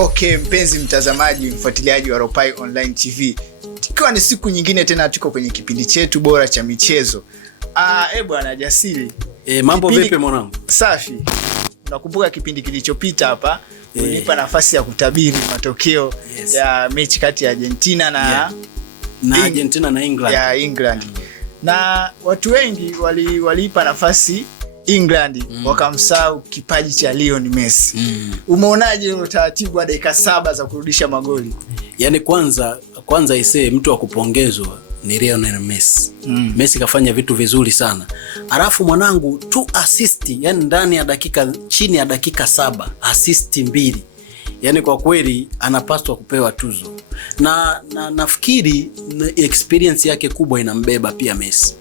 Okay, mpenzi mtazamaji, mfuatiliaji wa Ropai Online TV. Ikiwa ni siku nyingine tena tuko kwenye kipindi chetu bora cha michezo. Bwana Jasiri. Mambo vipi mwanangu? Safi. Unakumbuka kipindi kilichopita hapa ulinipa nafasi ya kutabiri matokeo ya mechi kati ya Argentina na Argentina na England. Ya England. Na watu wengi waliipa nafasi England, wakamsahau kipaji cha Lionel Messi. Umeonaje utaratibu wa dakika 7 za kurudisha magoli? Yaani kwanza isee, mtu wa kupongezwa ni Lionel Messi. Messi kafanya vitu vizuri sana. Alafu mwanangu 2 assist, yani ndani ya dakika, chini ya dakika 7, assist 2. Yaani kwa kweli anapaswa kupewa tuzo. Na nafikiri experience yake kubwa inambeba pia Messi.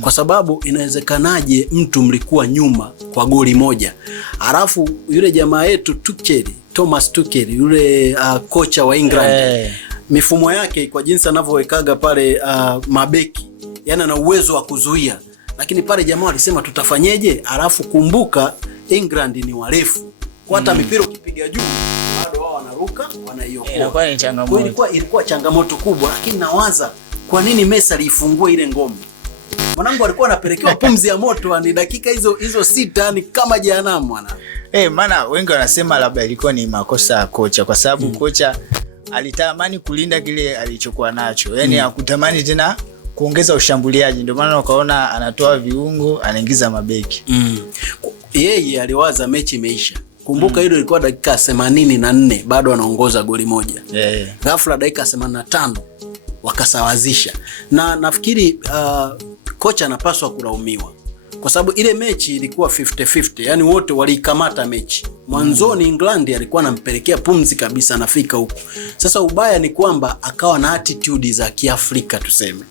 Kwa sababu inawezekanaje mtu mlikuwa nyuma kwa goli moja, alafu yule jamaa yetu Thomas Tuchel yule kocha wa England, mifumo yake kwa jinsi anavyowekaga pale mabeki, yani ana uwezo wa kuzuia, lakini pale jamaa alisema tutafanyeje? Alafu kumbuka England ni warefu, kwa hata mipira ukipiga juu bado wao wanaruka wanaiokoa. Ilikuwa changamoto kubwa, lakini nawaza kwa nini Messi alifungua ile ngome. Mwanangu alikuwa anapelekewa pumzi ya moto, ni dakika hizo 6 ni kama jehanamu mwana. Maana wengi wanasema labda ilikuwa ni makosa ya kocha, kwa sababu kocha alitamani kulinda kile alichokuwa nacho. Yaani hakutamani tena kuongeza ushambuliaji, ndio maana ukaona anatoa viungo, anaingiza mabeki. Yeye aliwaza mechi imeisha. Kumbuka hilo ilikuwa dakika 84 bado anaongoza goli moja. Ghafla dakika 85 wakasawazisha. Na nafikiri kocha anapaswa kulaumiwa, kwa sababu ile mechi ilikuwa 50-50, yani wote walikamata mechi. Mwanzoni England alikuwa anampelekea pumzi kabisa, anafika huko. Sasa ubaya ni kwamba akawa na attitude za Kiafrika tuseme.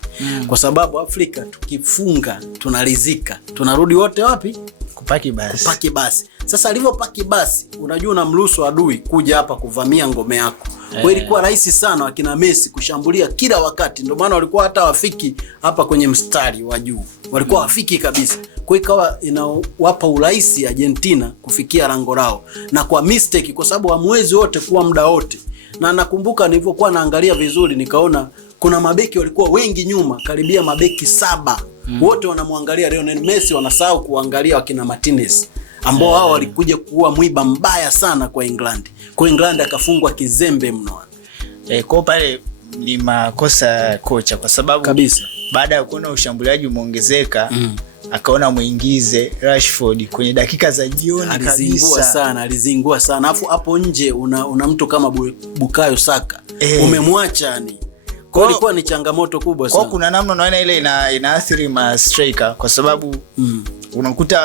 Kwa sababu Afrika tukifunga tunalizika, tunarudi wote wapi? Kupaki basi. Sasa alivyopaki basi, unajua unamruhusu adui kuja hapa kuvamia ngome yako. Kwa ilikuwa rahisi sana wakina Messi kushambulia kila wakati, ndio maana walikuwa hata wafiki hapa kwenye mstari wa juu. Walikuwa wafiki kabisa. Kwa ikawa inawapa urahisi Argentina kufikia lango lao, na kwa mistake, kwa sababu hamwezi wote kuwa muda wote. Na nakumbuka nilipokuwa naangalia vizuri nikaona kuna mabeki walikuwa wengi nyuma, karibia mabeki 7. Wote wanamwangalia Lionel Messi, wanasahau kuangalia wakina Martinez ambao wao walikuja kuua mwiba mbaya sana kwa England. Kwa England akafungwa kizembe mno. Kwa pale ni makosa ya kocha, kwa sababu kabisa baada ya kuona ushambuliaji umeongezeka, akaona muingize Rashford kwenye dakika za jioni kabisa. Alizingua sana. Alafu hapo nje una mtu kama Bukayo Saka. Umemwacha yani. Kwa ilikuwa ni changamoto kubwa sana. Kwa kuna namna unaona ile inaathiri ma striker, kwa sababu unakuta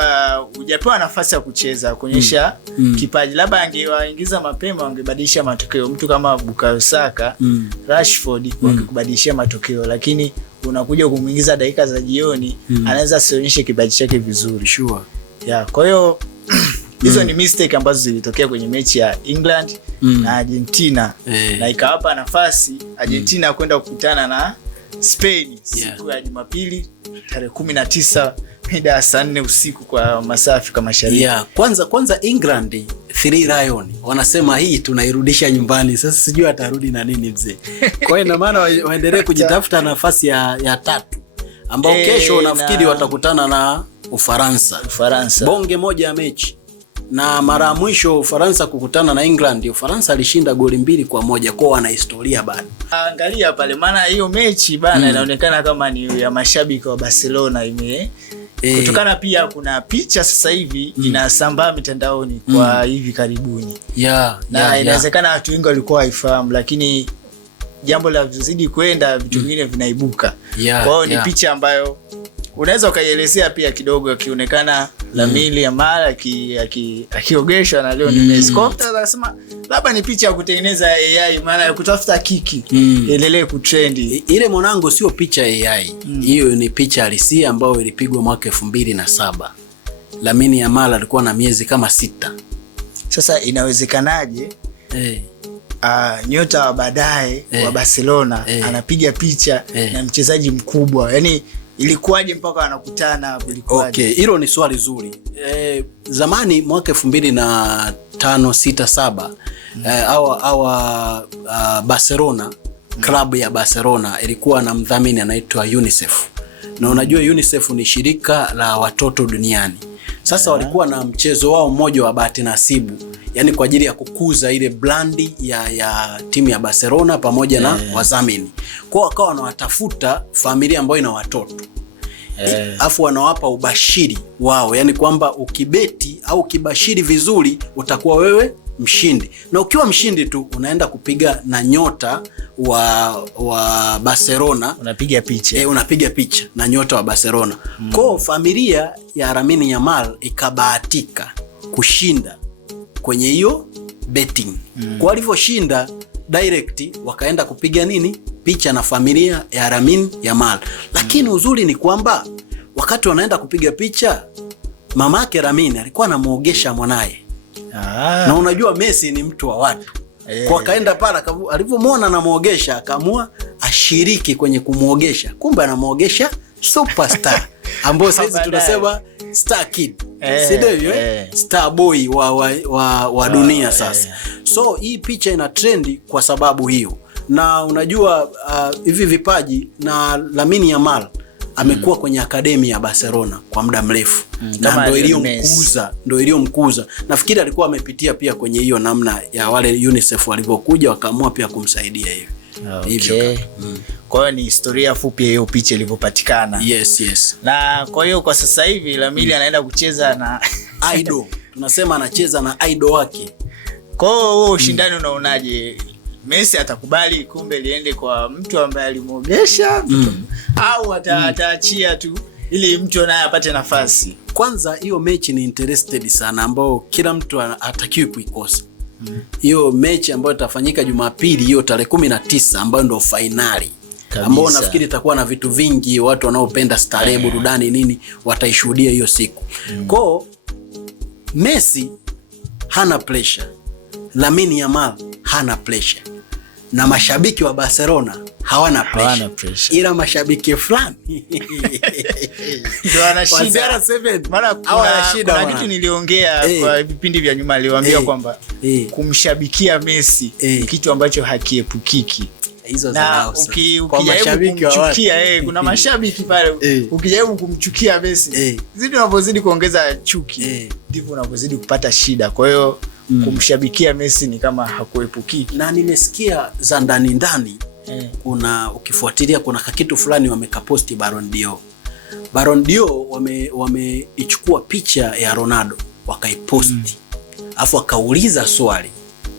hujapewa nafasi ya kucheza kuonyesha kipaji. Labda angewaingiza mapema wangebadilisha matokeo. Mtu kama Bukayo Saka, Rashford wangekubadilishia matokeo, lakini unakuja kumuingiza dakika za jioni, anaweza asionyeshe kipaji chake vizuri. Kwa hiyo hizo ni mistake ambazo zilitokea kwenye mechi ya England na Argentina. Na ikawapa nafasi Argentina kwenda kukutana na Spain siku ya Jumapili tarehe 19 mida saa 4 usiku kwa masaa Afrika Mashariki. Kwanza England 3 Lion wanasema hii tunairudisha nyumbani. Sasa sijui atarudi na nini mzee. Kwa hiyo ina maana waendelee kujitafuta nafasi ya 3 ambao kesho nafikiri watakutana na Ufaransa. Bonge moja ya mechi. Na mara ya mwisho Ufaransa kukutana na England, Ufaransa alishinda goli 2-1, kwa wana historia bado. Angalia pale, maana hiyo mechi bana inaonekana kama ni ya mashabiki wa Barcelona kutokana pia kuna picha sasa hivi inasambaa mitandaoni kwa hivi karibuni. Na inawezekana watu wengi walikuwa haifahamu, lakini jambo la vizidi kwenda vitu vingine vinaibuka. Kwa hiyo ni picha ambayo unaweza ukaielezea pia kidogo, akionekana Lamine Yamal akiogeshwa na Lionel Messi. Kwa hiyo tunasema labda ni picha ya kutengeneza AI, maana ya kutafuta kiki endelee kutrendi. Ile mwanangu sio picha AI. Hiyo ni picha halisia ambayo ilipigwa mwaka 2007. Lamine Yamal alikuwa na miezi kama 6. Sasa inawezekanaje nyota wa baadaye wa Barcelona anapiga picha na mchezaji mkubwa? Yaani ilikuwaje mpaka wanakutana? Okay, hilo ni swali zuri. Zamani mwaka 2005 5, 6, 7 Barcelona, klabu ya Barcelona ilikuwa na mdhamini anaitwa UNICEF. Na unajua UNICEF ni shirika la watoto duniani. Sasa walikuwa na mchezo wao mmoja wa bahati nasibu, yani kwa ajili ya kukuza ile brandi ya timu ya Barcelona pamoja na wadhamini. Kwa wakawa wanawatafuta familia ambayo ina watoto. Afu wanawapa ubashiri wao, yani kwamba ukibeti au ukibashiri vizuri utakuwa wewe mshindi. Na ukiwa mshindi tu unaenda kupiga na nyota wa Barcelona, unapiga picha. Unapiga picha na nyota wa Barcelona. Kwa familia ya Lamine Yamal ikabahatika kushinda kwenye hiyo betting. Kwa walivyoshinda direct wakaenda kupiga picha na familia ya Lamine Yamal. Lakini uzuri ni kwamba wakati wanaenda kupiga picha, mamake Lamine alikuwa anamuogesha mwanae. Na unajua Messi ni mtu wa watu. Kwa kaenda pala alivyomwona anamuogesha akaamua ashiriki kwenye kumuogesha. Kumbe anamuogesha superstar ambao sasa tunasema star kid. Si ndivyo? Star boy wa dunia sasa. So hii picha ina trendi kwa sababu hiyo. Na unajua hivi vipaji, na Lamine Yamal amekuwa kwenye akademi ya Barcelona kwa muda mrefu. Na ndio iliyomkuza. Nafikiri alikuwa amepitia pia kwenye hiyo namna ya wale UNICEF walivyokuja wakaamua pia kumsaidia hivi. Hivyo. Kwa hiyo ni historia fupi ya hiyo picha ilivyopatikana. Yes. Na kwa hiyo kwa sasa hivi Lamine anaenda kucheza na idol. Tunasema anacheza na idol wake. Kwa hiyo ushindani unaonaje? Messi atakubali kumbe liende kwa mtu ambaye alimuogesha au ataachia tu ili mtu naye apate nafasi? Kwanza hiyo mechi ni interested sana, ambao kila mtu hatakiwi kuikosa. Hiyo mechi ambayo itafanyika Jumapili hiyo tarehe 19 ambayo ndio finali. Ambao nafikiri itakuwa na vitu vingi, watu wanaopenda starehe, burudani nini wataishuhudia hiyo siku. Kwa Messi hana pressure, Lamine Yamal hana pressure, na mashabiki wa Barcelona hawana pressure. Ila mashabiki fulani ndio wanashinda. Maana kuna kitu niliongea kwa vipindi vya nyuma, niliwaambia kwamba kumshabikia Messi ni kitu ambacho hakiepukiki. Hizo za ukijaribu kumchukia kuna mashabiki pale, ukijaribu kumchukia Messi zidi unapozidi kuongeza chuki ndivyo unapozidi kupata shida. Kwa hiyo kumshabikia Messi ni kama hakuepukiki. Na nimesikia za ndani kuna ukifuatilia kuna kitu fulani wamekaposti Ballon d'Or wameichukua picha ya Ronaldo wakaiposti. Alafu akauliza swali.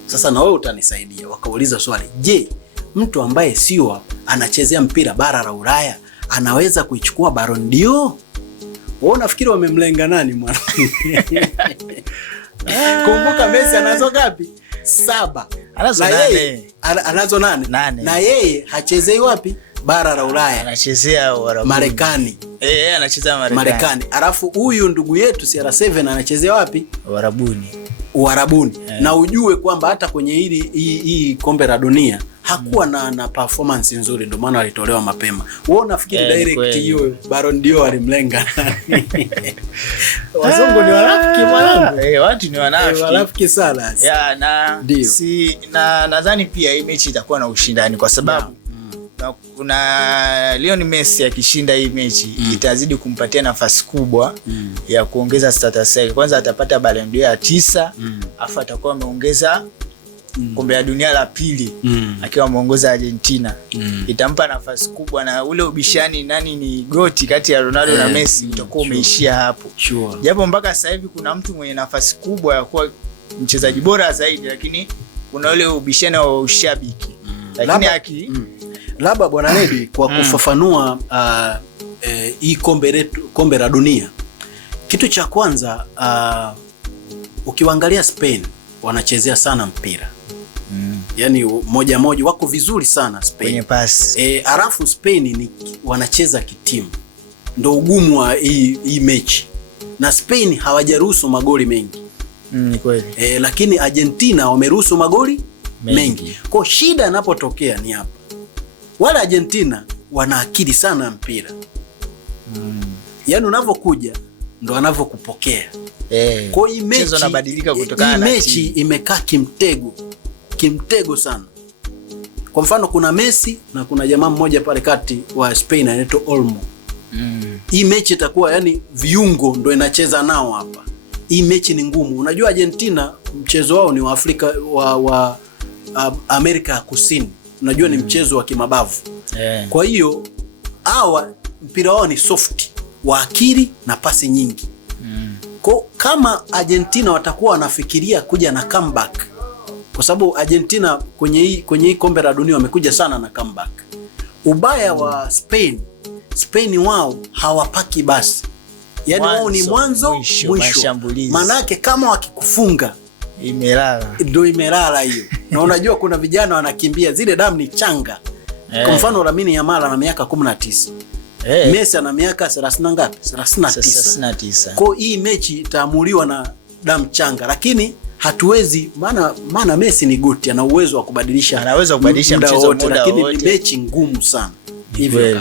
Sasa na wewe utanisaidia. Wakauliza swali, je, mtu ambaye sio anachezea mpira bara la Ulaya anaweza kuichukua Ballon d'Or? Wao nafikiri wamemlenga nani mwana? Kumbuka Messi anazo ngapi? 7. Anazo 8. Anazo 8. Na yeye hachezei wapi? Bara la Ulaya. Anachezea Marekani. Anachezea Marekani. Alafu huyu ndugu yetu CR7 anachezea wapi? Uarabuni. Na ujue kwamba hata kwenye hii kombe la dunia hakuwa na performance nzuri, ndio maana alitolewa mapema. Wewe unafikiri direct hiyo Ballon d'Or alimlenga nani? Wazungu ni wanafiki mwanangu. Watu ni wanafiki sana. Nadhani pia hii mechi itakuwa na ushindani kwa sababu kuna Lionel Messi akishinda hii mechi itazidi kumpatia nafasi kubwa ya kuongeza status yake. Kwanza atapata Ballon d'Or ya 9, afu atakuwa ameongeza kombe la dunia la pili akiwa ameongoza Argentina. Itampa nafasi kubwa, na ule ubishani nani ni goti kati ya Ronaldo na Messi utakuwa umeishia hapo. Japo mpaka sasa hivi kuna mtu mwenye nafasi kubwa ya kuwa mchezaji bora zaidi, lakini kuna ule ubishani wa ushabiki. Lakini labda bwana Nedi kwa kufafanua hii kombe la dunia, kitu cha kwanza ukiangalia Spain wanachezea sana mpira. Yani moja wako vizuri sana Spain kwenye pasi. Alafu Spain ni wanacheza kitimu. Ndio ugumu wa hii mechi. Na Spain hawajaruhusu magoli mengi. Ni kweli. Lakini Argentina wameruhusu magoli mengi. Kwa shida inapotokea ni hapa. Wale Argentina wana akili sana mpira. Yani unavyokuja ndo anavyokupokea. Kwa hiyo mchezo unabadilika kutokana na mechi imekaa kimtego sana. Kwa mfano kuna Messi na kuna jamaa mmoja pale kati wa Spain anaitwa Olmo. Hii mechi itakuwa yani viungo ndo inacheza nao hapa. Hii mechi ni ngumu. Unajua Argentina mchezo wao ni wa Afrika wa Amerika ya Kusini. Unajua ni mchezo wa kimabavu. Kwa hiyo hawa mpira wao ni soft, wa akili na pasi nyingi. Kwa kama Argentina watakuwa wanafikiria kuja na comeback, kwa sababu Argentina kwenye hii kombe la dunia wamekuja sana na comeback. Ubaya wa Spain wao hawapaki basi. Yaani wao ni mwisho. Maana yake kama wakikufunga imelala hiyo. Na unajua kuna vijana wanakimbia, zile damu ni changa. Kwa mfano Lamine Yamal ana miaka 19. Messi ana miaka 30 ngapi? 39. Kwa hii mechi itaamuliwa na damu changa, lakini hatuwezi, maana Messi ni goti, ana uwezo wa kubadilisha, mchezo muda wote, lakini ni mechi ngumu sana. Hivyo